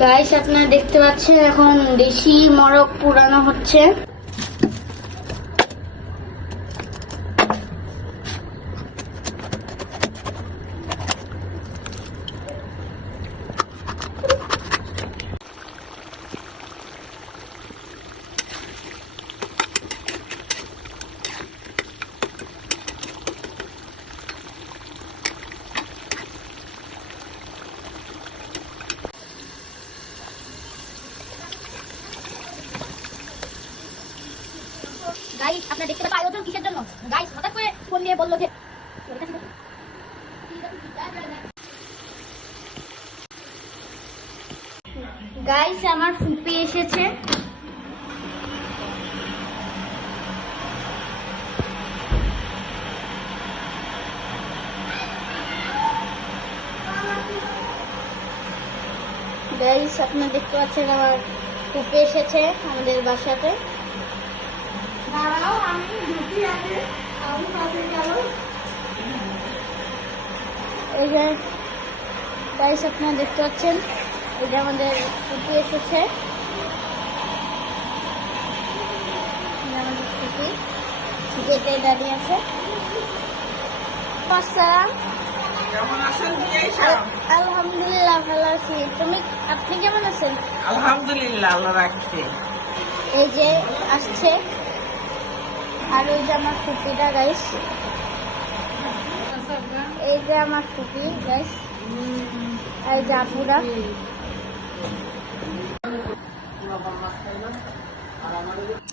Guys আপনারা দেখতে পাচ্ছেন এখন দেশি মোরগ পুরানো হচ্ছে। গাইস আপনারা দেখতে পাচ্ছেন আয়োজন কিসের জন্য? গাইস হঠাৎ করে ফোন দিয়ে বললো যে গাইস আমার ফুপি এসেছে। গাইস আপনারা দেখতে পাচ্ছেন আমার ফুপি এসেছে আমাদের বাসাতে। দাঁড়াও আমি ঢুকি আগে আমি কাছে গেল। এই যে গাইস আপনারা দেখতে পাচ্ছেন এই যে আমাদের ফুপি এসেছে। আমাদের ফুপি গেটে দাঁড়িয়ে আছে। আসসালাম। কেমন আছেন? আলহামদুলিল্লাহ ভালো আছি। আপনি কেমন আছেন? আলহামদুলিল্লাহ, আল্লাহ রাখছে। এই যে আসছে আর ওই যে আমার ফুপিটা গাইস। এই যে আমার ফুপি গাইস, এই যে আপুরা।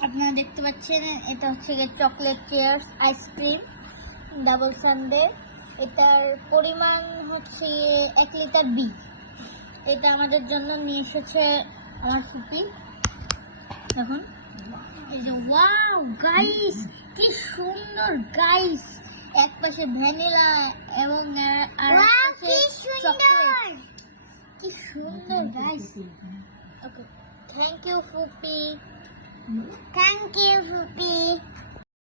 আপনারা দেখতে পাচ্ছেন এটা হচ্ছে গিয়ে chocolate cares ice cream double Sunday. এটার পরিমাণ হচ্ছে 1 লিটার বি। এটা আমাদের জন্য নিয়ে এসেছে আমার ফুপি। এখন এই যে ওয়াও গাইস, কি সুন্দর গাইস। এক পাশে ভ্যানিলা এবং আর পাশে চকলেট। কি সুন্দর গাইস। ওকে, থ্যাংক ইউ ফুপি। থ্যাংক ইউ ফুপি।